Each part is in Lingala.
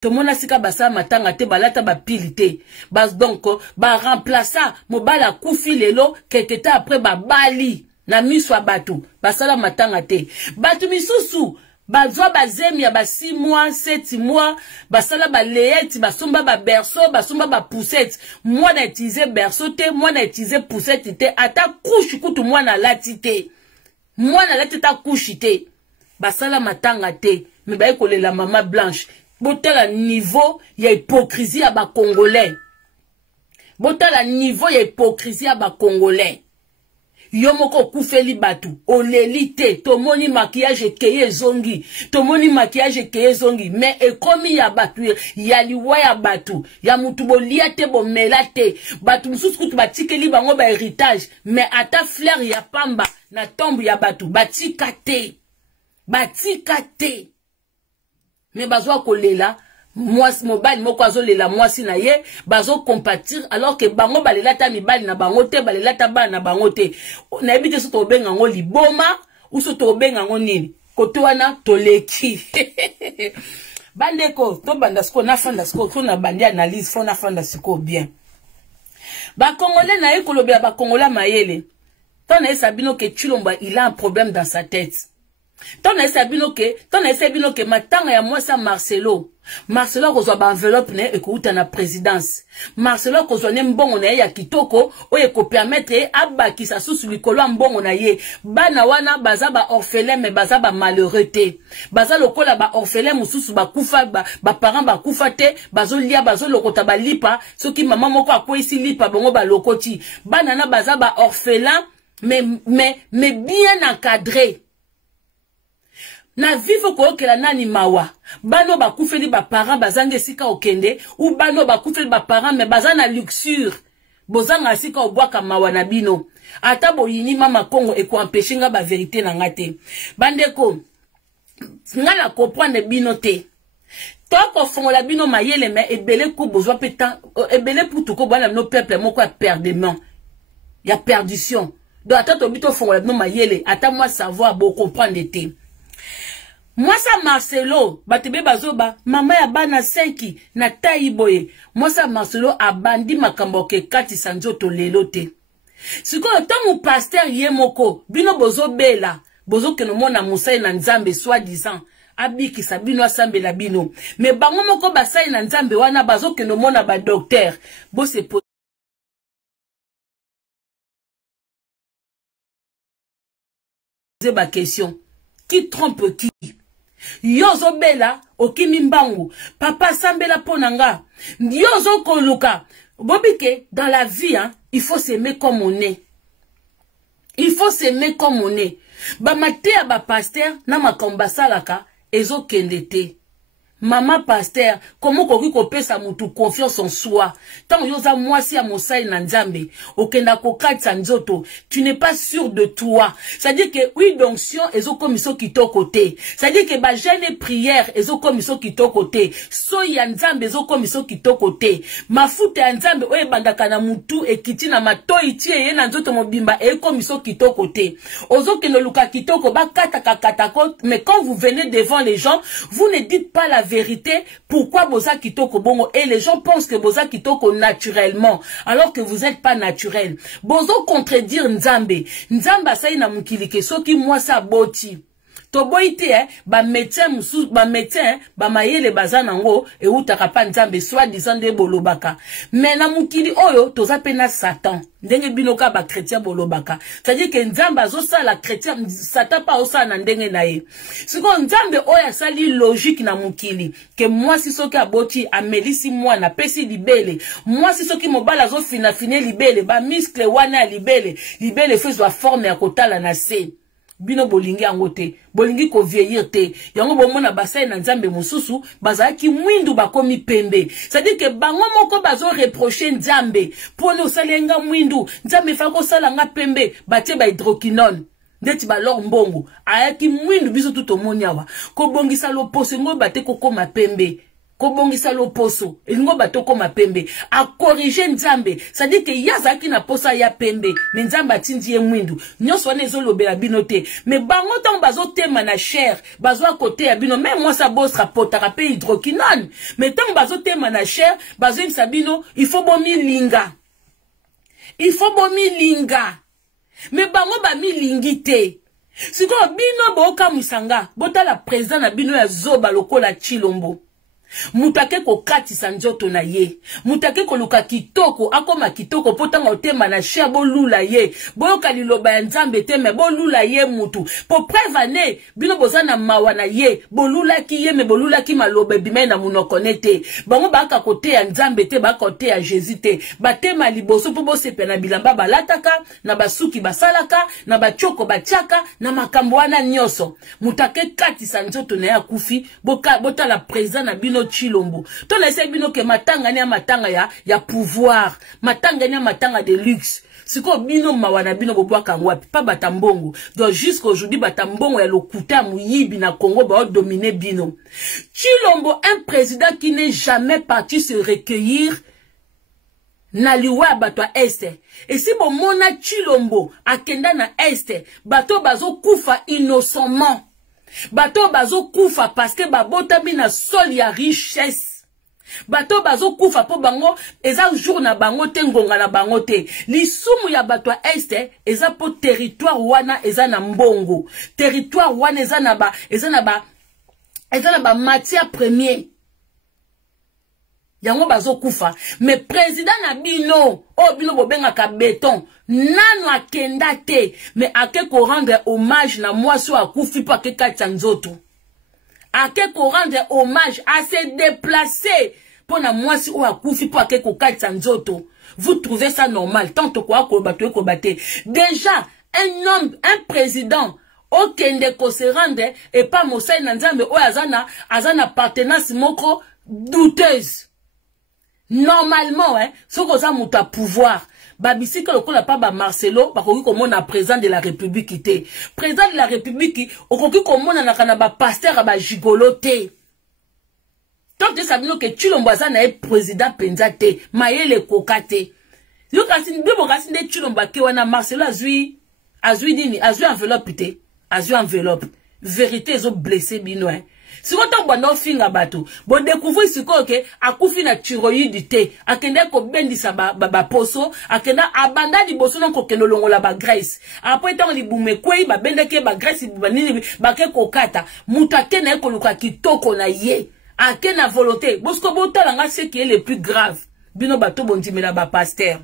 To mona sika basa matanga te balata ba pilité. Bas donc ba remplaça mobala kufi lelo quelque temps après ba bali na miswa batu. Basala matanga te. Batu misusu bazwa bazemi ya ba 6 mois, 7 mois, basala ba leeti, basomba ba berceau, basomba ba poussette. Moi na utiliser berceau te, moi na utiliser poussette te, ata couche kutu moi na lati te. Moi na lati ta couche te. Basala matanga te, me ba ekole la mama blanche. Botala niveau ya hypocrisie à ba congolais. Botala niveau ya hypocrisie à ba congolais. Yomoko kufeli batu, olelite, tomoni maquillage keye zongi, tomoni maquillage keye zongi, mais ekomi ya batu, ya liwa ya batu, ya mutubo liate bo melate, batu msusu kutu batikeli bango ba héritage, mais ata fleur ya pamba, na tombe ya batu, batikate, batikate. Mais bazwa kolela, mwasi mobali moko azolela mwasi na ye bazo compatir alors que bango balela ta mibali na bango te balela ta bana na bango te na ebite so to benga ngo liboma ou so to benga ngo nini koto wana toleki bandeko to banda sko na fanda sko to na bandi analyse fona fanda sko bien ba congolais na ekolobela ba congolais mayele to na esabino ke Chilomba il a un problème dans sa tête. Ton esabino ke matanga ya mwasa Marcelo kozwa ba enveloppe ne ekouta na présidence. Marcelo kozwa ne mbongo na ye ya kitoko oye ko permettre abaki sa susu likolo mbongo na ye. Bana wana baza ba orphelin mais baza ba malheureux te. Baza lokola ba orphelin mususu ba kufa ba parents ba kufa te, bazo lia bazo lokota ba lipa, soki mama moko akwesi lipa bongo ba lokoti. Bana na baza ba orphelin mais bien encadré. Na vivo ko okela nani mawa bano bakufeli ba parents bazange sika okende ou bano bakufeli ba parents mais bazana luxure bozanga sika obwaka mawa na bino ata boyini mama Kongo eko empêcher nga ba vérité na ngate bandeko ngala comprendre bino te toko fongola bino mayele mais ebele ko bozwa petan ebele putuko bwana no peuple moko a perdement ya perdition donc ata to bito fongola bino mayele ata moi savoir bo comprendre te. Moi ça Marcelo, batebe bazoba, mama ya bana 5 na taiboye. Moi ça Marcelo abandi makambo ke kati sanjoto lelo te. Siko tangu pasteur yemoko, bino bozo bela, bozo ke no mona musai na nzambe soi-disant. Abiki sabino asambe la bino. Mais bango moko basai na nzambe wana bazo ke no mona ba docteur. Bo se poser ba question. Qui trompe qui? Yozo bela okimi mbangu papa sambela ponanga yozo koluka bobike dans la vie hein, il faut s'aimer comme on est. Il faut s'aimer comme on est. Ba matea ba pasteur na makomba salaka ezo kendete. Maman pasteur, comment ko pesa mutu confiance en soi. Tant yoza mwasi ya mosai na nzambe, okenda kokatsa nzoto, tu n'es pas sûr de toi. C'est-à-dire que oui d'onction ezo komiso kitoko te. C'est-à-dire que ba jeune prière ezo komiso kitoko te. So ya nzambe ezo komiso kitoko te. Mafuta ya nzambe oye bandaka na mutu ekiti na matoi tie ye na nzoto mobimba e komiso kitoko te. Ozo keno luka kitoko ba kata kakatako, mais quand vous venez devant les gens, vous ne dites pas la vérité, pourquoi boza kitoko bongo et les gens pensent que boza kitoko naturellement alors que vous n'êtes pas naturel. Bozo contredire nzambe. Nzamba sa ina mukilike soki mwasa boti. To boite ba médecin musu ba médecin ba mayele bazanango e utaka pa nzambe soi-disant de bolobaka. Mais na mukili oyo toza pena Satan. Ndenge binoka ba chrétien bolobaka. C'est-à-dire que nzamba zo sala chrétien Satan pa osa na ndenge na ye. Siko nzambe oya sali logique na mukili que moi si soki aboti amelisi mwana pesi libele. Moi si soki mobala zo fina libele ba muscle wana libele. Libele fezwa forme ya kotala na se. Bino bolingi angote, bolingi ko vieillir te. Yango bomona basai na nzambe mususu, bazaki mwindu bakomi pembe. C'est-à-dire que bango moko bazo reprocher nzambe. Pone osalenga mwindu, nzambe fako salanga pembe, batie ba hydroquinone. Ndeti ba lor mbongo, ayaki mwindu biso tuto moniawa. Ko bongisa lo posengo bate koko ma pembe. kobongisa loposo elingo bato koma pembe a corriger nzambe ça dit que yazaki na posa ya pembe mais nzambe atindi ye mwindu nyonso wana ezolobela bino te mais bango ntango bazotema na chair bazwa kote ya bino même moi ça bosra potaka pe hydroquinone mais ntango bazotema na chair bazoyebisa bino il faut bomilinga mais bango bamilingi te siko bino bokamwisanga botala président na bino ya zoba lokola Chilombo mutake ko katisa nzoto na ye mutake ko luka kitoko akoma kitoko potanga otema na shia bolula ye boyoka liloba ya nzambe te me bolula ye mutu po prevane bino bozana mawa na ye bolula ki ye me bolula ki malobe bime na munoko nete bango baka kote ya nzambe te baka kote ya Jésus te batema liboso po bosepe na bilamba balataka na basuki basalaka na bachoko batiaka na makambo wana nyoso mutake katisa nzoto na ya kufi bota la président na bino Chilombo to laisse bino ke matanga ni matanga ya pouvoir matanga ni matanga de luxe siko bino mawana bino bobwaka ngwapi pa batambongo donc jusqu'aujourd'hui batambongo ya lokuta muyibi na Congo ba dominer bino Chilombo un président qui n'est jamais parti se recueillir na liwa bato este et si bon mona Chilombo akenda na este bato bazo kufa innocemment bato bazo kufa parce que babota bina sol ya richesse bato bazo kufa po bango eza jour na bango te ngonga na bango te lisumu ya bato este eza po territoire wana eza na mbongo territoire wana eza na ba matière première yango bazo kufa mais président na bino o bino bobenga ka béton nanu akenda te mais ake ko rendre hommage na mwasi akufi pa ke katsa nzoto ake ko rendre hommage à se déplacer pour na mwasi o akufi pa ke ko katsa nzoto vous trouvez ça normal tant quoi ko bato ko baté déjà un homme un président okende ko se rendre et pas mosai na nzambe o azana partenance moko douteuse. Normalement, ce qu'on a muta pouvoir, babisi que le pas ba Marcelo, ba koki comme on président de la République ité. Président de la République, on koki comme on a ba pasteur ba gigoloté. Tant que sabino que Chilombo na est président penzate, maele kokate. Yo kasi bibo kasi de Chilombo ke wana Marcelo azui enveloppe ité, azui enveloppe. Vérité zo blessé bino si vous avez un finga bateau, vous découvrez ce que akufi na thyroïde te, akende ko bendisa ba poso, akenda abanda di boso non ko keno longo la ba graisse. Après tant li bume kwei ba bendeke ba graisse ba nini ba ke ko kata, muta kena ko luka kitoko na ye. Akena volonté, bosko botala nga ce qui est le plus grave. Bino bateau bondimela ba pasteur.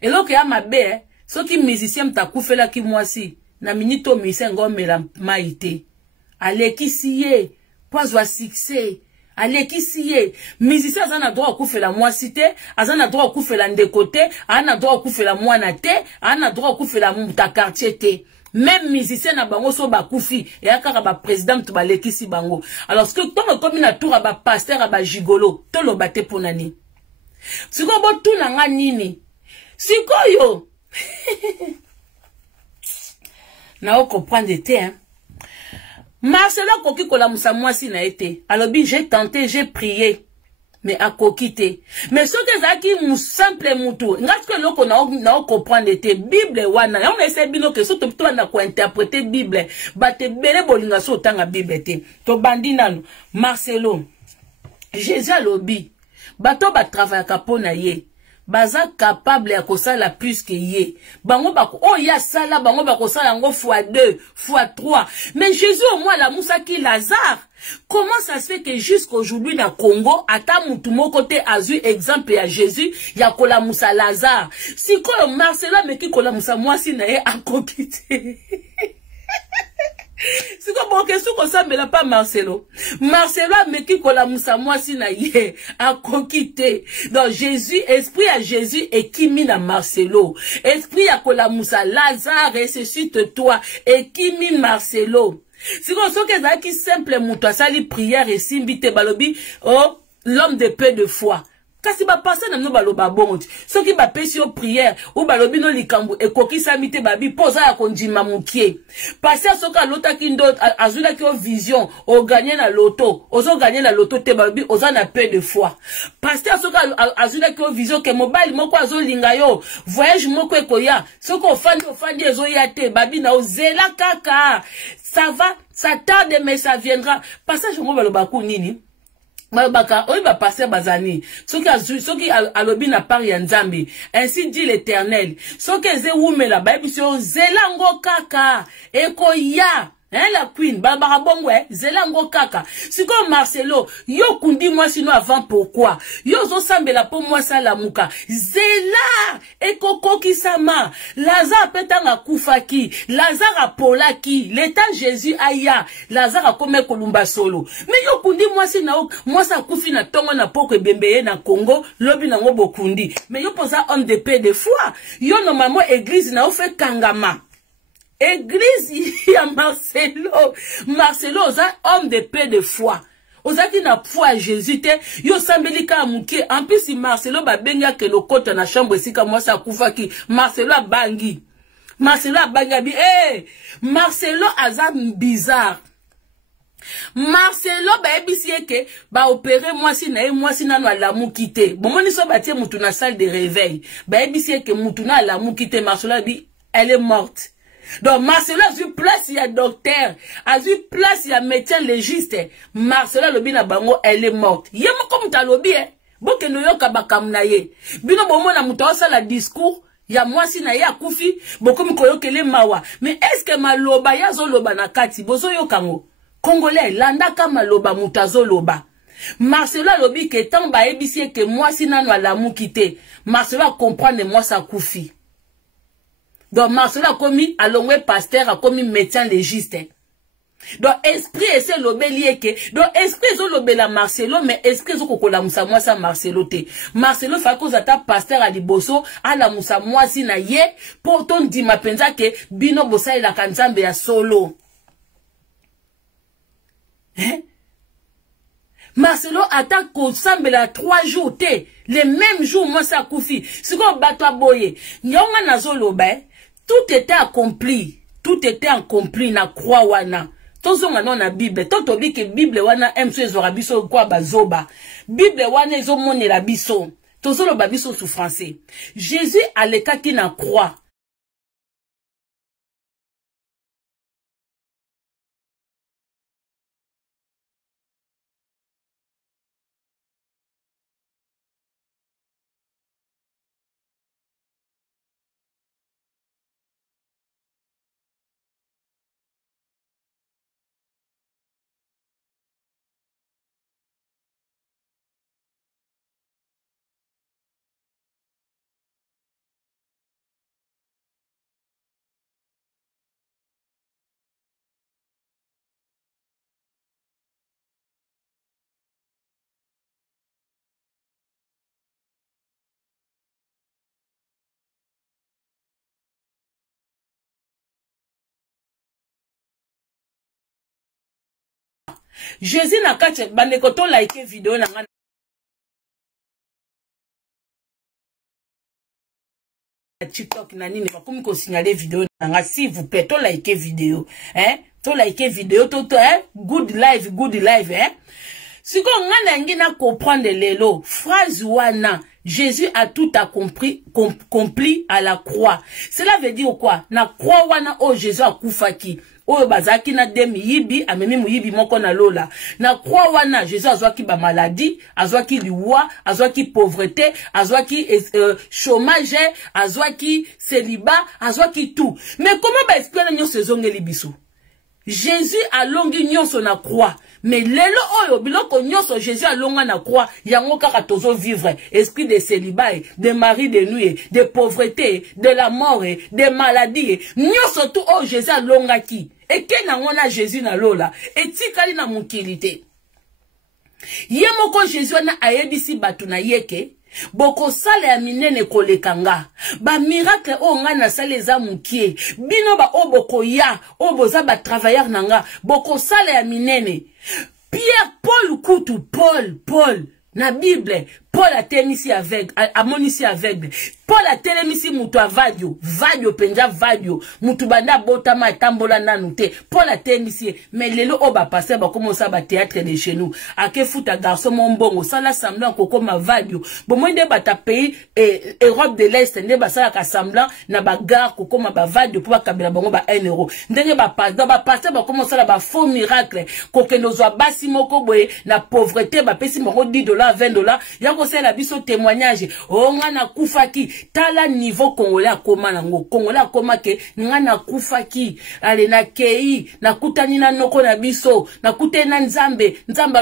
Et là que ya mabe, ceux qui musicien mtakufela ki mwasi, na minito musicien ngomela maite. Alekisiye, poazwa succès, alekisiye, musicien azana droit kufela mwasite, azana droit kufela ndekote, azana droit kufela mwana te, azana droit kufela muta quartier te. Même musicien na bango so ba kufi, et akaka ba président to ba lekisi bango. Alors ce que ton comme na tour ba pasteur ba gigolo, to lo bate ponani. Siko bo tu na nga nini? Siko yo. Na o comprendre te hein. Marcelo koki kola musa mwasi na été. Alors j'ai tenté, j'ai prié. Mais à kokite. Mais ce que zaki mou simple moutou. Ngat que loko na comprendre te Bible wana. On essaie bino que so to na ko interpréter Bible. Ba te bele bolinga so tanga Bible te. To bandi nanu. Marcelo. Jésus alobi. Bato ba travailler kapona ye. Baza capable ya kosala plus que ye. Bango bako oh ya sala bango bako sala ngo x2, x3. Mais Jésus au moins la moussa qui Lazare. Comment ça se fait que jusqu'aujourd'hui dans Congo, ata mutu moko te azu exemple ya Jésus, ya kola moussa Lazare. Si ko Marcelo me ki kola moussa mwasi na ye akokite. Si ko bon question ko ça me la pas Marcelo. Marcelo me ki kola moussa mwasi na ye akokite. Donc Jésus, esprit à Jésus et kimi na Marcelo. Esprit à kola moussa Lazare ressuscite toi et kimi Marcelo. Si on sait que zaki simple muto sali prière et simbite balobi oh l'homme de peu de foi Kasi ba passer na no baloba bongo. Ce qui ba pesi yo prière ou balobi no likambu ekokisa mite babi poza ya konjima mukie. Passer soka lota ki ndo azula ki o vision o gagner na loto. Ozo gagner na loto te babi oza na peu de foi. Passer soka azula ki o vision ke mobile moko azo linga yo. Voyage moko ekoya. Soko ofandi ezo yate babi na ozela kaka. Ça va, ça tarde mais ça viendra. Passage mo baloba ku nini? Malobaka, oyi ba passer bazani. Soki alobi na pari ya Nzambe. Ainsi dit l'Éternel. Soki eze wumela ba ebisio zelango kaka. Eko ya. Hein, la queen, Barbara Bongwe, Zelango Kaka. Siko Marcelo, yo kundi moi sinon avant pourquoi? Yo zo sambela pour moi ça la muka. Zela, ekoko kisama. Lazare petanga kufaki. Lazare apolaki. L'état Jésus aya. Lazare a comme kolumba solo. Mais yo kundi moi sinon, moi ça kufi na tongo na poko bembeye na Congo, lobi na ngobo kundi. Mais yo posa homme de paix de foi. Yo normalement église na ou fait kangama. Église ya Marcelo. Marcelo, oza homme de paix de foi. Oza qui na foi à Jésus te. Yo sambelika amuke. En plus, si Marcelo ba benga ke lo kote na chambre si ka mwasa kufaki. Marcelo a bangi. Marcelo a bangi. Marcelo aza bizarre. Marcelo ba ebisi eke ba opérer mwasi na no alamu kite. Bon moni so batie mutu na salle de réveil. Ba ebisi eke mutu na alamu kite. Marcelo a dit elle est morte. Donc Marcelo a vu place, il y a docteur, a vu place, il y a médecin légiste. Marcelo lobi na bango, elle est morte. Yemo comme ta lobi, boke no yoka bakamna ye. Bino bomo na muta la discours, ya mwasi na ya kufi, boko mikoyokele mawa. Mais est-ce que maloba ya zo loba na kati, bozo yokango? Congolais, landa ka maloba mutazo loba. Marcelo lobi ke tamba ebisi ke mwasi nano alamu kite. Marcelo a comprendre moi sa kufi. Donc Marcelo a commis alongwe pasteur a commis médecin légiste. Donc esprit ese lobeli eke. Donc esprit zo lobela Marcelo mais esprit zo kokola musa moi sa Marcelo te. Marcelo fa cause ata pasteur a liboso ala musa moi si na ye pour ton di mapenza ke bino bosa ila kanzambe ya solo. Hein? Marcelo attaque au sambela 3 jours te. Les mêmes jours moi sa koufi. Si ko batwa boye. Nyonga na zo loba. Tout était accompli. Tout était accompli na croix wana. Tozonga non na Bible. Toto bi ke Bible wana emso ezora biso kwa bazoba. Bible wana ezo monela biso. Tozolo ba biso sous français. Jésus alekaki na croix. Jésus na kache bandeko to like vidéo na nga TikTok na nini bakomi ko signaler vidéo na nga s'il vous plaît to like vidéo hein to like vidéo to hein good live hein siko nga ngina comprendre lelo phrase wana Jésus a tout accompli à la croix. Cela veut dire quoi? Na croix wana oh Jésus a kufaki. Oyo bazaki na demi yibi amemi muyibi moko na lola. Na croix wana Jésus azwaki ba maladie, azwaki liwa, azwaki pauvreté, azwaki chômage, azwaki célibat, azwaki tout. Mais comment ba expliquer nyonso ezongeli biso? Jésus a longi nyonso na croix. Mais lelo oyo biloko nyonso Jésus a longa na croix, yango kaka tozo vivre esprit de célibat, de mari de nuit, de pauvreté, de la mort, de maladie. Nyonso tout oyo Jésus a longa ki. Et que na ngona Jésus na lola, et tikali na mukilité. Yemoko Jésus na ayebisi batu na yeke, boko sale ya minene kolekanga. Ba miracle o nga na sale za mukie. Bino ba oboko ya, oboza ba travailleur nanga, boko sale ya minene. Pierre, Paul kutu, Paul, na Bible, Paul Paul a télémisi aveugle, amonisi aveugle. Paul a télémisi mutu avadio, vadio penja vadio, mutu banda botama tambola nanute. Paul a télémisi, mais lelo oba passer ba commencer ba théâtre de chez nous. Ake futa garçon mon bongo, ça la semblant koko ma vadio. Bon moi de bata pays Europe de l'Est, ne ba ça ka semblant na ba gare koko ma ba vadio pour ba kabela bongo ba 1 euro. Ndenge ba passer ba commencer la ba faux miracle. Koke nozo basi moko boye na pauvreté ba pesi moko $10, $20. Yako c'est la biso témoignage. Oh ngana kufaki. Tala niveau congolais akoma nango congolais akoma ke ngana kufaki ale na kei na kutani na noko na biso na kutena nzambe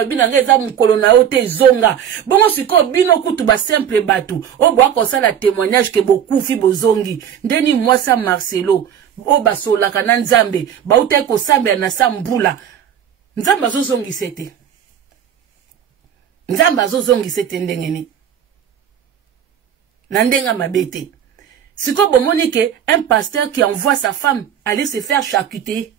bina ngeza mukolo na yote zonga bongo siko bino kutu ba simple batu o bwa ko sala témoignage ke bokufi bozongi ndeni mwasa Marcelo o basola kana nzambe ba uta ko sambe na sambula nzamba zozongi sete nzamba zozongi sete ndengeni Nandenga mabete. Siko bomonique, un pasteur qui envoie sa femme aller se faire charcuter.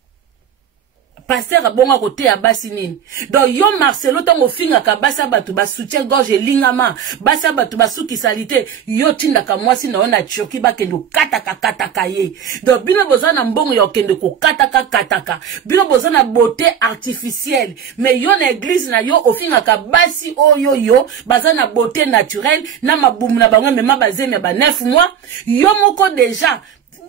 Pasteur a bon à côté à Bassinine. Donc, yo Marcelo, ton finga ka basa batu ba soutien gorge lingama, basa batu ba souki salite, yo tinda ka mwasi na ona Turki ba kendo kataka ye. Donc, bino bozana mbongo yo kendo ko kataka. Bino bozana beauté artificielle. Mais yo na église na yo ofinga ka basi yo, bazana beauté naturelle, na maboum na bango mema bazeme ba 9 mois. Yo moko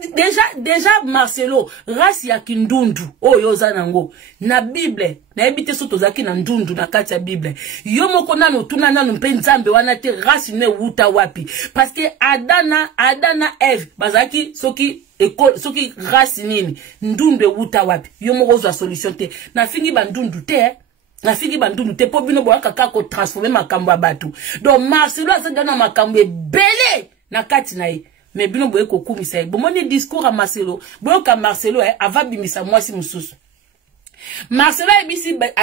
Déjà Marcelo race ya kindundu oyo zanango na Bible na ebite soto zaki na ndundu na kati ya Bible yo moko nanu tuna nanu mpe nzambe wana te race ne wuta wapi parce que Adana Eve bazaki soki race nini ndundu wuta wapi yo moko zo solution te na fingi bandundu te na fingi bandundu te po bino boaka kako transformer makambo ya batu donc Marcelo azanga makambo belé na kati na ye mais bino boye ko kumisa bo moni discours à Marcelo boyo ka Marcelo ava bimisa mwasi mususu Marcelo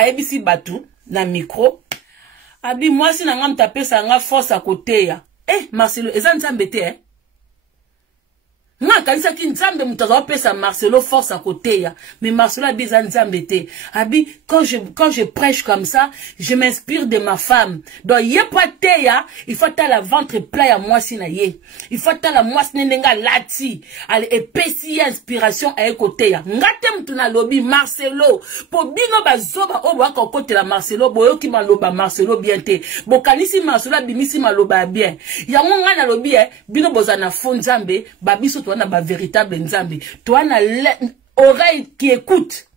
ebisi batu na micro abi mwasi na ngam tapesa nga force à côté ya Marcelo eza nzambe te nga kanisa ki nzambe mutaza pesa Marcelo force à côté ya mais Marcelo abi za nzambe te abi quand je prêche comme ça je m'inspire de ma femme donc ye pas te ya il faut ta la ventre plat ya mwasi na ye il faut ta la mwasi nenga lati ale epesi inspiration à côté ya ngate mtu na lobi Marcelo po bino bazoba o bwa ko côté la Marcelo boyo ki maloba Marcelo bien te bokanisi Marcelo bimisi maloba bien ya nga na lobi bino bozana fonzambe babiso toi na ba véritable nzambe toi na oreille qui écoute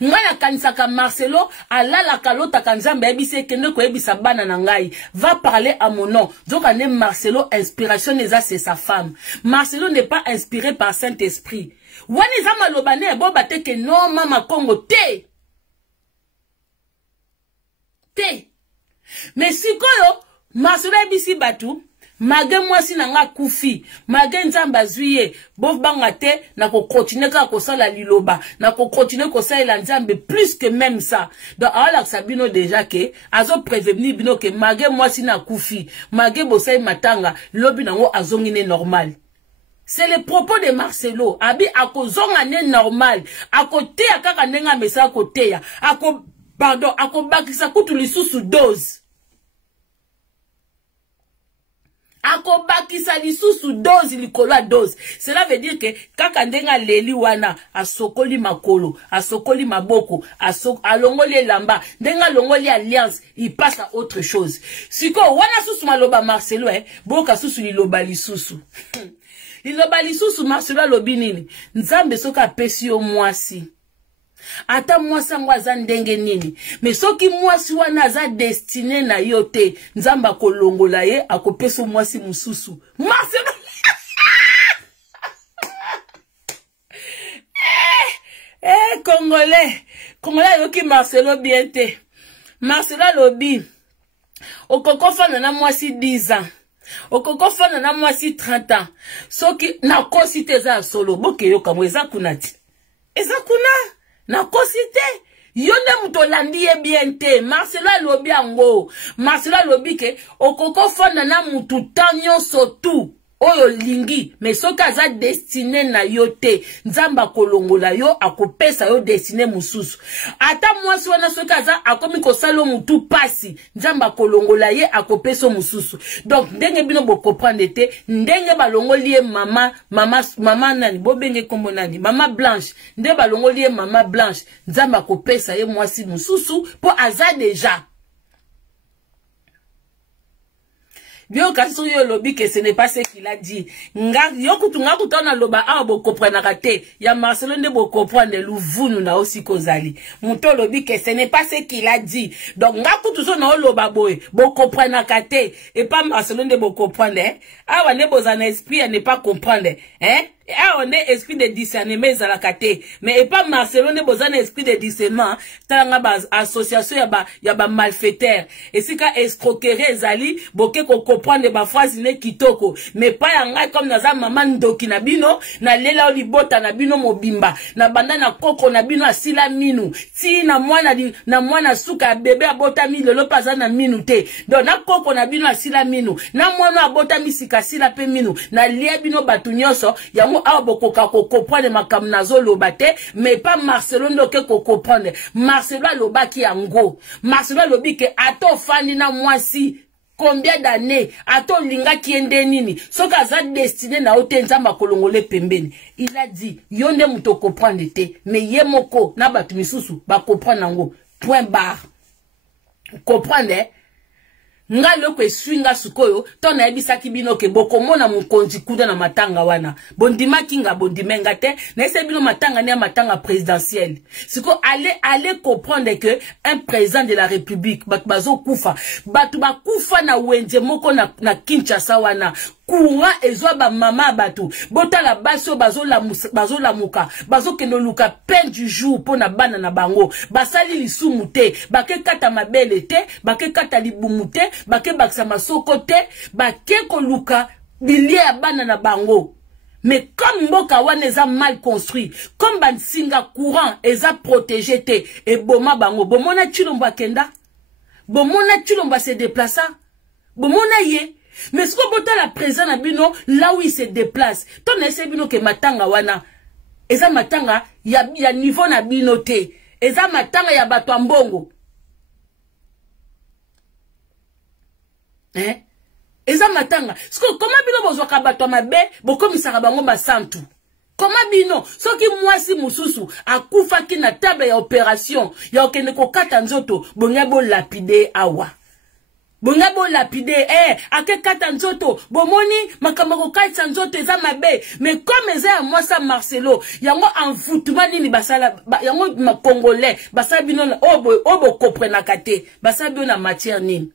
ngana kanisaka Marcelo alala kalota kanzambe ebise kende ko ebisa bana na ngai va parler à mon nom donc ane Marcelo inspiration neza c'est sa femme Marcelo n'est pas inspiré par Saint-Esprit wani za malobane bo bateke no mama Congo te mais sikoyo Marcelo ebisi batu mage mwasi na nga kufi mage nzamba zuye bof banga te na ko continuer ka ko sala liloba na ko continuer ko sala nzambe plus que même ça donc ala sabino déjà que azo prévenir bino que mage mwasi na kufi mage bosai matanga lobi nango azongine normal. C'est le propos de Marcelo abi akozonga ne normal akote akaka nenga mesa kote ya akobakisa kutu lisusu dose akobakisa lisusu dose likolo dose. Cela veut dire que kaka ndenga leli wana asokoli makolo asokoli maboko alongoli lamba ndenga longoli alliance il passe à autre chose. Siko wana susu maloba Marcelo boka susu liloba lisusu liloba lisusu Marcelo lobi nini nzambe soka pesi yo mwasi ata mwasi ngo aza ndenge nini mais soki mwasi wana aza destiné na yo te nzamba kolongola ye akopesa mwasi mususu Marcelo Congolais yoki Marcelo bien te Marcelo lobi okokofana na mwasi 10 ans okokofana na mwasi 30 ans soki na kosite za solo boke yo kamwe za kunati eza kuna na kosite yonde mutolandi ye bien te Marcelo lobi ango Marcelo lobi ke okoko fanda na mutu tanyo sotu oyo lingi mais soki aza destiné na yo te nzamba kolongola yo akopesa yo destiné mususu ata mwasi wana soki aza akomi kosala mutu pasi nzamba kolongola ye akopesa mususu donc ndenge bino bokomprendre te ndenge balongoli ye mama nani bobenge kombo nani mama Blanche nde balongoli ye mama Blanche nzamba akopesa ye mwasi mususu po aza deja Bio kaso yo lobi que ce n'est pas ce qu'il a dit. Nga yo kutunga kutona loba a bo comprendre kate. Ya Marcelo ne bo comprendre louvunu na aussi kozali. Muto lobi que ce n'est pas ce qu'il a dit. Donc nga kutuso na loba boy bo comprendre kate et pas Marcelo ne bo comprendre. Ah wa ne bo za esprit à ne pas comprendre. Ah on est esprit de discernement à la kate. Mais et pas Marcelo ne bo za esprit de discernement. Tanga ba association ya ba malfaiteur. Et si ka escroquerie zali boke ko comprendre ba phrase ne kitoko mais pas yanga comme naza maman ndoki na bino na lela olibota na bino mobimba na banda na koko na bino asila minu ti na mwana suka bébé abota mi lelo paza na minu te donc na koko na bino asila minu na mwana abota mi sika sila pe minu na lia bino batu nyonso yango awa bokoka ko comprendre makam nazo loba te mais pas Marcelo ndoke ko comprendre Marcelo lobaki yango Marcelo lobi ke ato fandi na mwasi combien d'années ato linga kiende nini soka za destiné na otenza makolongole pembeni il a dit yonde muto comprendre te mais yemoko na batu misusu ba comprendre nango point barre comprendre nga loko eswinga sukoyo tona ebisaki bino ke bokomona mukonzi kuda na matanga wana bondima kinga bondimenga te na ese bino matanga ne matanga présidentiel siko allez comprendre que un président de la République bazo kufa batu bakufa na wenje moko na Kinshasa wana courant ezwa ba mama batu botala baso bazo la muka bazo keno luka peine du jour pona bana na bango basali lisumu te bake kata mabele te bake kata libumu te bake baksa masoko te bake koluka bilie ya bana na bango mais comme mboka wana eza mal construit comme bansinga courant eza protégé te et boma bango bomona Chilombo akenda bomona Chilombo se déplaça bomona ye mais ce que bota la présence na bino là où il se déplace ton essaie bino que matanga wana eza matanga ya niveau na bino te eza matanga ya bato mbongo eza matanga ce que comment bino bozwa ka bato mabe bokomisaka bango basantu comment bino soki mwasi mususu akufa ki na table ya opération ya okende kokata nzoto bongabo lapide awa Bongabo lapide, ake kata nzoto, bomoni, makamako kata nzoto, eza mabe, mais comme eza moi sa Marcelo, yango envoûtement nini basala, yango ma congolais, basala bino na, obo comprena kate, basala bino na matière nini.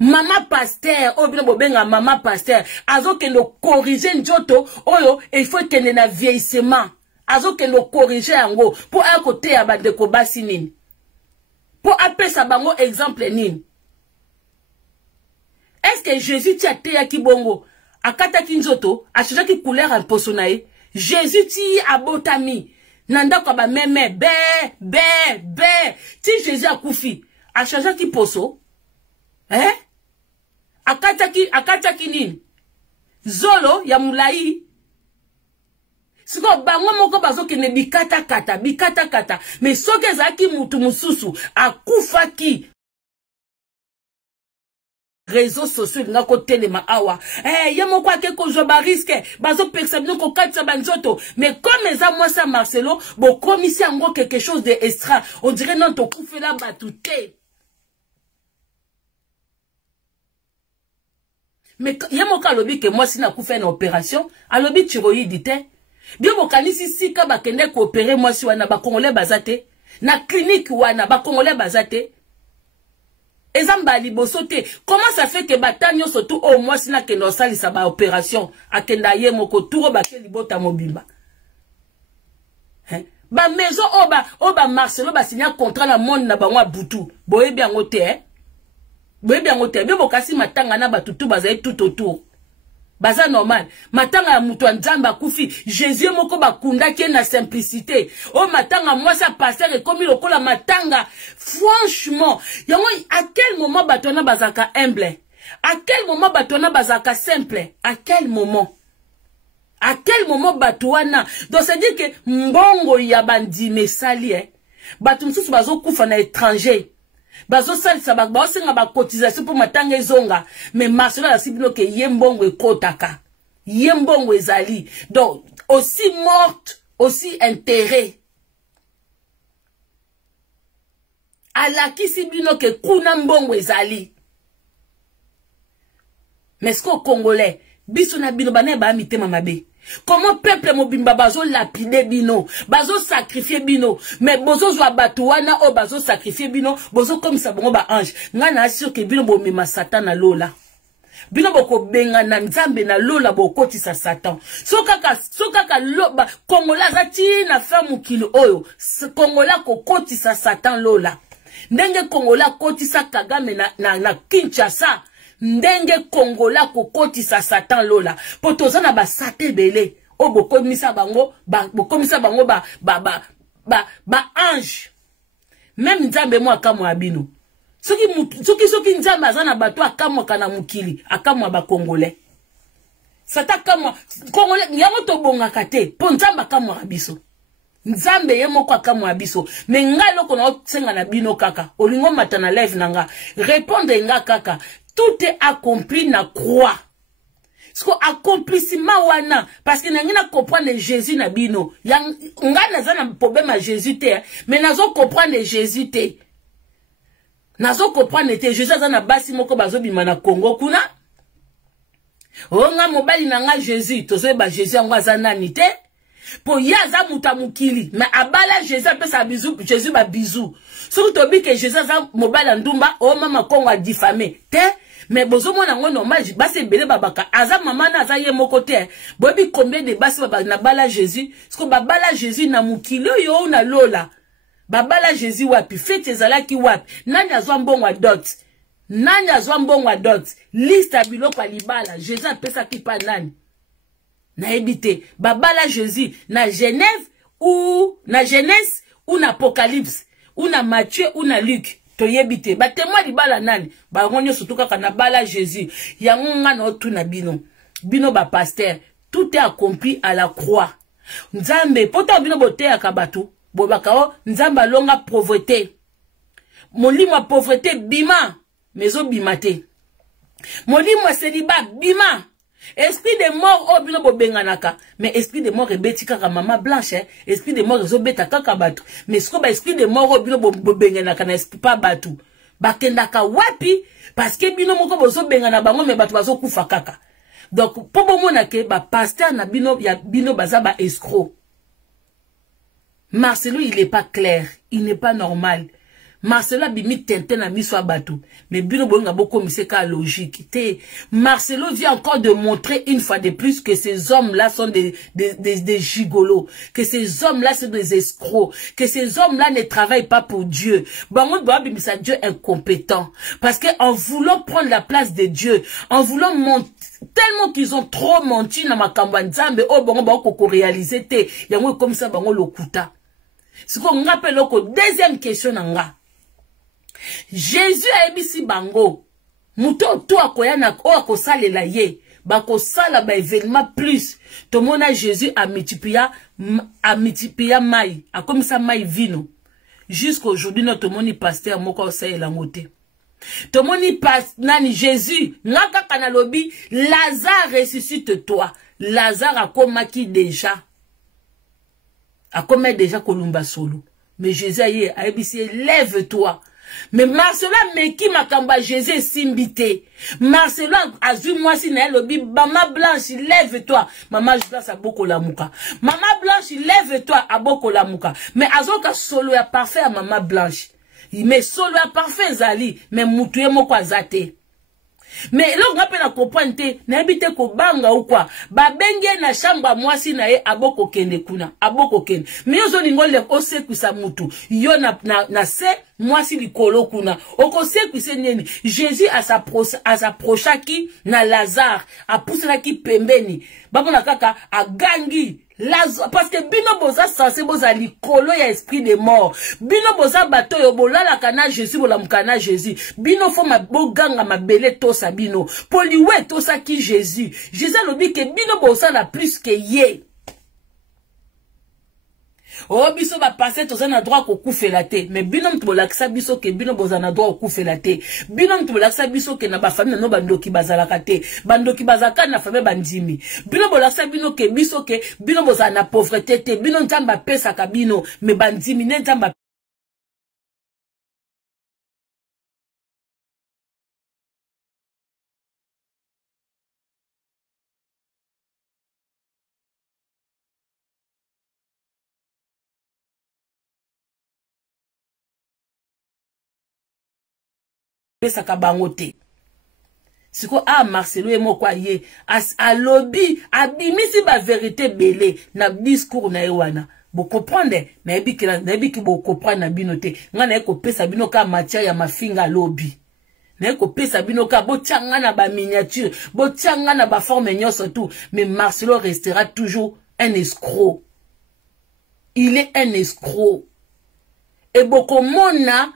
Mama pasteur, obino bobenga mama pasteur, azo kendo corriger nzoto, oyo, il faut kende na vieillissement, azo kendo corriger yango, pour un côté ya bandeko basi nini. Pour appeler sa bango exemple nini. Est-ce que Jésus tia teya ki bongo akata ki nzoto a changé ki couleur en posonae Jésus ti abotami nanda kwa ba meme be ti Jésus akufi a changé ki poso akata ki nini zolo ya mulai siko bango moko bazo kene bikata kata mais soke zaki mutu mususu akufa ki réseaux sociaux nga ko telema awa yemo kwa ke ko joba risque bazo perception ko katsa banzoto mais comme eza moi ça Marcelo bo commissi ngo quelque chose de extra on dirait non to kufela batute mais yemo ka lobi que moi sina ku faire une opération alobi thyroïde te bio bokanisi sika bakende ko opérer moi si wana ba congolais bazate na clinique wana ba congolais bazate Ezamba liboso te. Comment ça fait que batanyo surtout au moins sina ke no salisa ba opération akenda ye moko turo ba ke libota mobimba. Ba maison oba Marcelo ba signa contrat na monde na bango butu. Boye bien ngote Boye bien ngote. Be bokasi matanga na batutu bazaye tout autour. Baza normal. Matanga ya mutu nzamba kufi. Jésus moko bakunda ki na simplicité. Oh matanga moi ça pasteur et comme lokola matanga. Franchement, yango à quel moment batona bazaka humble. À quel moment batona bazaka simple? À quel moment? À quel moment batouana? Donc ça dit que mbongo ya bandi mesali batu msusu bazo kufa na étranger. Bazo sali sa ba senga ba cotisation pour matanga ezonga. Mais Marcelo la sibino ke yembongo ekotaka. Yembongo ezali. Donc aussi morte, aussi enterrée. Ala kisibino ke kuna mbongo ezali. Mais ce qu'au Congolais, biso na bino bane ba mitema mabe. Comment peuple mobimba bazo lapider bino, bazo sacrifier bino, mais bozo zwa batuana o bazo sacrifier bino, bozo comme ça bongo ba ange. Ngana assure que bino bo mema Satan na lola. Bino boko benga na nzambe na lola boko tisa Satan. Sokaka loba Kongola zati na famu kilo oyo. Kongola ko kotisa Satan lola. Ndenge Kongola kotisa Kagame na Kinshasa. Ndenge Kongola kokotisa Satan lola. Potoza na ba sate bele. O bokomisa bango ba ange. Même nzambe mo akamwa abino. Soki nzambe azana bato akamwa kana mukili, akamwa ba Congolais. Sata kamwa Congolais yango to bonga kate, po nzambe akamwa abiso. Nzambe ye moko akamwa abiso. Me nga loko na senga na bino kaka. Olingo matana live nanga. Répondre nga kaka. Tout est accompli na croix. Ce qu'on accomplissement wana parce que n'angina comprendre Jésus na bino. Yang ngana zana problème à Jésus te, mais nazo comprendre Jésus te. Nazo comprendre te Jésus zana basi moko bazo bima na Congo kuna. Onga mobali nanga Jésus, tozo ba Jésus ngwa zana nite. Po yaza mutamukili, mais abala Jésus apesa bisou, Jésus ba bisou. Surtout tobi que Jésus za mobali ndumba, o mama Congo a diffamé. Te mais bozo mona ngo normal basi belé babaka aza mama na aza ye moko te bobi combien de basi babaka na bala Jésus parce que babala Jésus na mukilo yo na lola babala Jésus wapi fete ezalaki wapi nani azwa mbongo wa dot nani azwa mbongo wa dot liste ya biloko libala Jésus apesa kipa nani na ebité babala Jésus na Genève ou na Genèse ou na Apocalypse ou na Matthieu ou na Luc. Toyebite ba témoin libala nani ba ngonyo surtout kaka na bala Jésus yango ngana otu na bino ba pasteur tout est accompli à la croix nzambe pota bino bote ya kabatu bobaka o nzamba longa pauvreté molimo pauvreté bima mezo bimate molimo célibat bima esprit de mort o bino bobenganaka mais esprit de mort ebeti kaka mama blanche esprit de mort ezo beta kaka batu mais siko ba esprit de mort o bino bobenganaka na esprit pas batu bakendaka wapi parce que bino moko bozo bengana bango mais batu bazo kufa kaka donc po bomona ke ba pasteur na bino ya bino baza ba escroc. Marcelo il est pas clair, il n'est pas normal. Marcelo bimi tente na miso batu mais bino bonga boko miseka logique te. Marcelo vient encore de montrer une fois de plus que ces hommes là sont des gigolos, que ces hommes là sont des escrocs, que ces hommes là ne travaillent pas pour Dieu. Bango doit bimisa Dieu incompétent parce que en voulant prendre la place de Dieu, en voulant monter tellement qu'ils ont trop menti na makambo nzambe o bango ba ko réaliser te yango comme ça bango lokuta. Ce qu'on rappelle loko deuxième question nanga. Jésus a ebisi bango muto to akoyana o akosalela ye bakosala ba événement plus tomona Jésus a multiplié mai akomisa mai vino jusqu'aujourd'hui notre moni pasteur moko osalela ngote tomoni nani Jésus ngaka kana lobi Lazare ressuscite toi Lazare akomaki déjà kolumba solo mais Jésus a ebisi lève-toi. Mais Marcelo meki makamba Jésus simbité. Marcelo azu moi si na lobi mama blanche lève-toi. Mama blanche aboko la muka. Mama blanche lève-toi aboko la muka. Mais azoka solo ya parfait à mama blanche. Mais solo ya parfait zali mais mutuye moko azate. Mais là on appelle à comprendre na habite ko banga ou quoi ba benge na chamba mwasi na ye aboko kende kuna aboko kende mais yo zo ngole ose kusa mutu yo na se mwasi likolo kuna oko se kusa neni Jésus s'approcha ki na Lazare a poussé ki pembeni babona kaka a gangi parce que bino boza sensé boza likolo ya esprit de mort. Bino boza bato yo bolala kana Jésus bola mukana Jésus. Bino fo maboganga mabele tosa bino. Poliwe tosa ki Jésus. Jésus lobi que bino boza la plus que ye. Oh biso ba passer toza na droit ko kufela te, mais bino mtu bolakisa biso ke bino boza na droit ko kufela te. Bino mtu bolakisa biso ke na ba famille no bandoki bazalaka te. Bandoki bazaka na famille bandimi. Bino bolakisa bino ke biso ke bino boza na pauvreté te. Bino nzamba pesa ka bino, mais bandimi ne nzamba pesa ka bangote. Siko Marcelo et moko ye a lobby abimisi ba vérité belé na discours na ewana. Bo comprendre na ebi ki bo comprendre na binote. Ngana eko pesa bino ka matière ya mafinga lobby. Na eko pesa bino ka bo tianga na ba miniature, bo tianga na ba forme nyonso tout, mais Marcelo restera toujours un escroc. Il est un escroc. Et boko mona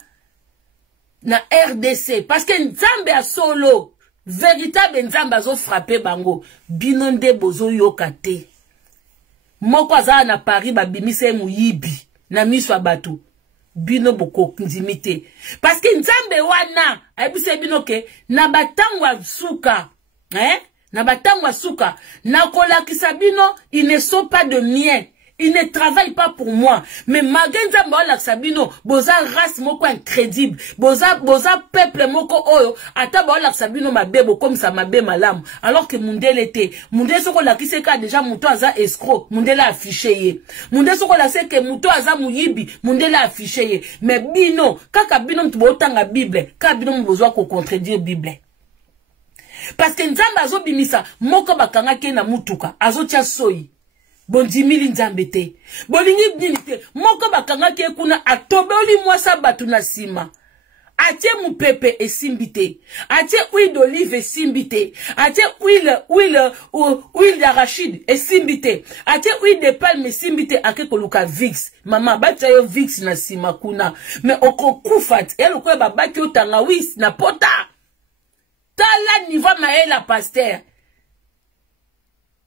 na RDC parce que nzambe a solo véritable nzambe azo frappé bango binonde bozo yokate moko aza na Paris babimise muyibi na miso abatu bino boko nzimite parce que nzambe wana ayebise bino ke na batangwa suka na batangwa suka na kolakisa bino ils ne sont pas de mien. Il ne travaille pas pour moi. Mais magenza mbola sabino, boza race moko incrédible. Boza peuple moko oyo, ata bola sabino mabebo comme ça mabe malam. Alors que mundele était. Mundele soko la kiseka déjà muto aza escroc. Mundele affiché ye. Mundele soko la seke muto aza muyibi. Mundele affiché ye. Mais bino, kaka bino mtubo otanga Bible. Kaka bino mbozoa ko contredire Bible. Parce que nzamba azo bimisa, moko bakanga ke na mutuka. Azo tia soyi. Bondimili nzambe te. Bolingi nini te. Moko bakanga ke kuna atobeli mwasa batu na sima. Atie mupepe esimbite. Atie huile d'olive esimbite. Atie huile d'arachide esimbite. Atie huile de palme esimbite ake koluka Vicks. Mama batia yo Vicks na sima kuna. Mais oko kufat. Elo kwe babaki yo tangawis na pota. Tala niva maela pasteur.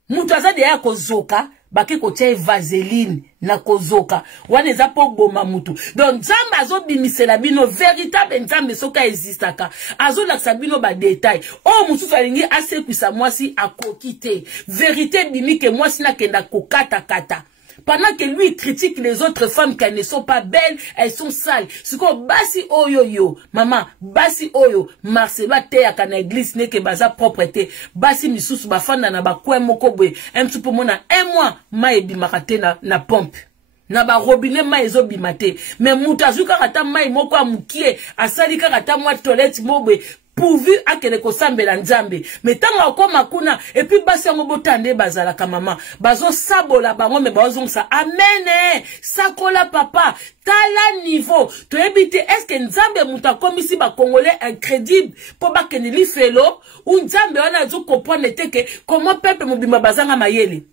Mutaza de ya kozoka. Baki kotia vaseline na kozoka wana eza po boma mutu donc nzambe azo bimisela bino véritable nzambe soka existaka azo lakisa bino ba détail o mususu alingi asekwisa mwasi akoki te vérité bimike mwasi na kenda kokata kata. Pendant que lui critique les autres femmes qu'elles ne sont pas belles, elles sont sales. Ce qu'on basi oyo yo, maman, basi oyo, Marcelo te ya kana église ne ke baza propreté. Basi misusu bafanda na ba kwe moko boy. Msupo mona un mois ma ebimakate na pompe. Na ba robinet ma ezo bimate. Mais mutazuka kata mai moko amukie, asali kata mwa toilette mobwe. Pourvu akele kosambela nzambe metanga okoma kuna et puis basi yango botande bazala ka mama bazo sabola bango me bazo sa amen sakola papa tala niveau to ebite est-ce que nzambe muta komisi ba congolais incrédible po ba keneli felo ou nzambe wana zo comprendre teke comment peuple mobimba bazanga mayele.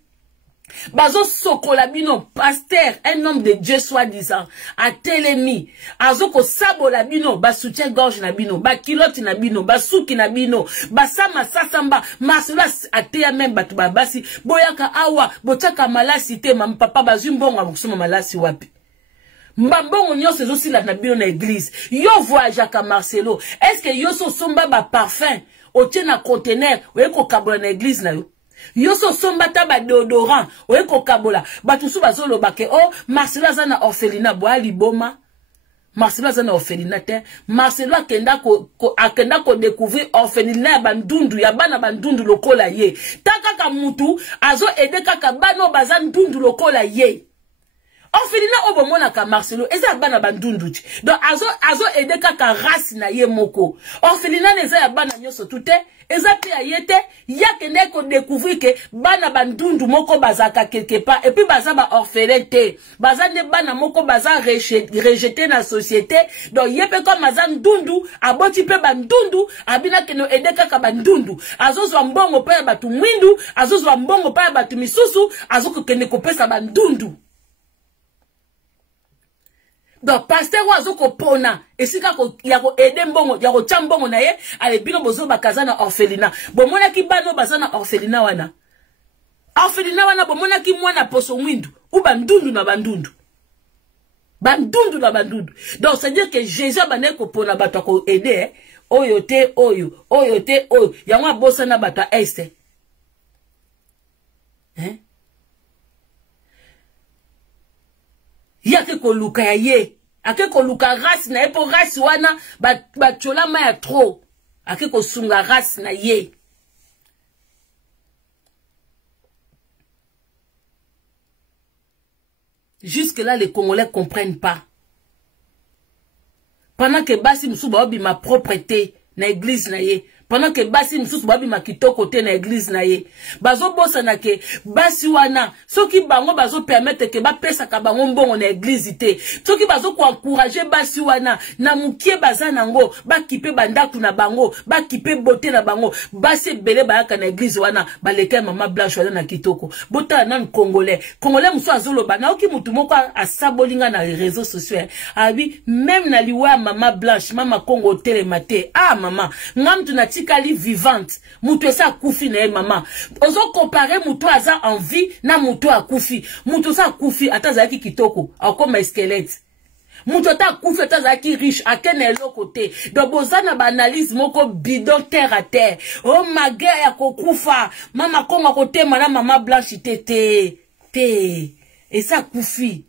Bazo sokola bino pasteur un homme de Dieu soi-disant a telemi azoko sabola bino ba soutien gorge na bino ba kilote na bino ba suki na bino ba sama sasamba Marcelo ateya même batu babasi boyaka awa botaka malasi te mam papa bazumbonga kusoma malasi wapi mbambongo nyonso ezosila na bino na église yo voyage ka Marcelo est-ce que yo so somba ba parfum otie na conteneur oyeko kabola na église na yo yoso sombata ba déodorant oyeko kabola batusu bazolo bake oh Marcelo azana orphelinat boa liboma Marcelo azana orphelinat te Marcelo akenda ko découvrir orphelinat bandundu ya bana bandundu lokola ye taka ka mutu azo ede kaka bano bazan ndundu lokola ye orphelinat obo mona ka Marcelo eza bana bandundu ti donc azo aider kaka race na ye moko orphelinat eza ya bana nyoso tute eza pe ayete yakende ko découvrir que bana bandundu moko bazaka quelque part et puis baza ba orphelin te baza ne bana moko baza rejeté na société donc yepe comme maza ndundu aboti pe bandundu abina keno aider kaka bandundu azozwa mbongo pa batu mwindu azozwa mbongo pa batu misusu azoko kende kopesa bandundu. Donc pasteur wazo ko pona esika ko ya ko aider mbongo ya ko chambongo na ye ale bino bozo bakaza na orphelinat bomona ki bano baza na orphelinat wana bomona ki mwana poso mwindu ou bandundu na bandundu donc c'est dire que Jésus bane ko pona bato ko aider oyo te ya mwa bosa na bato este yake ko luka ya ye ake ko luka race na ye po race wana chola ma ya trop ake ko sunga race na ye. Jusque là les Congolais comprennent pas pendant que basi musuba obi ma propreté na église na ye pendant que basi mususu babi makitoko te na église na ye bazo bosa na ke basi wana soki bango bazo permettre que ba pesa ka bango mbongo na église te soki bazo ko encourager basi wana na mukie baza nango ba kipe bandaku na bango ba kipe beauté na bango basi belé bayaka na église wana baleka mama Blanche wana na kitoko bota na congolais musu azoloba na oki mutu moko asabolinga na réseaux sociaux abi même na liwa mama Blanche mama Congo telemate mama ngam tu na kali vivante mutu esa kufi na mama ozo comparer mutu aza en vie na mutu akufi mutu sa kufi atazaki kitoko akoma squelette mutu ata kufi atazaki riche akene lokote donc bozana ba analyse moko bidon terre à terre oh magé ya kokufa mama Kongo kote na mama Blanche te esa kufi